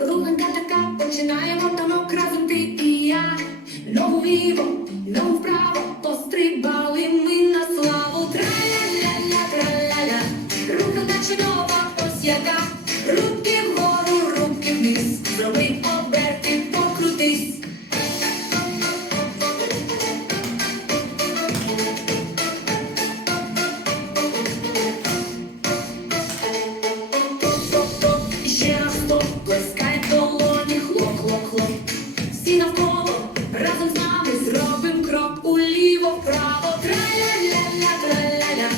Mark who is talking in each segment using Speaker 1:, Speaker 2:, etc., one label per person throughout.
Speaker 1: руханка така, починаємо танок разом ти і я. Ногу ліво, ногу вправо, пострибали ми вправо, траля-ля-ля, траля-ля.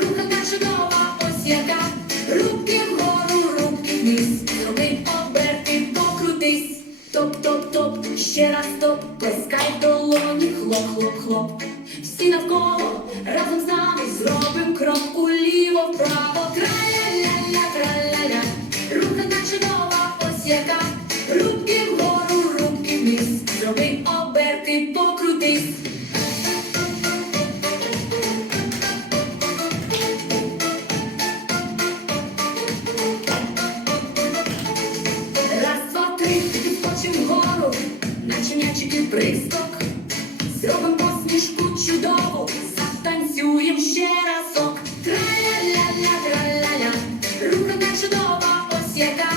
Speaker 1: Руханка чудова, ось яка. Руки вгору, руки вниз. Зроби оберти, покрутись. Топ-топ-топ, ще раз топ, плескай долоні, хлоп, хлоп, хлоп. Всі навколо разом з нами зробим крок уліво, вправо, траля-ля-ля, траля-ля. Руханка чудова, ось яка. Руки вгору, руки вниз. Зроби оберти, покрутись. пальчики присток, зробимо посмішку чудову, затанцюєм ще разок. Траля-ля-ля, траля-ля, рука так чудова, ось яка.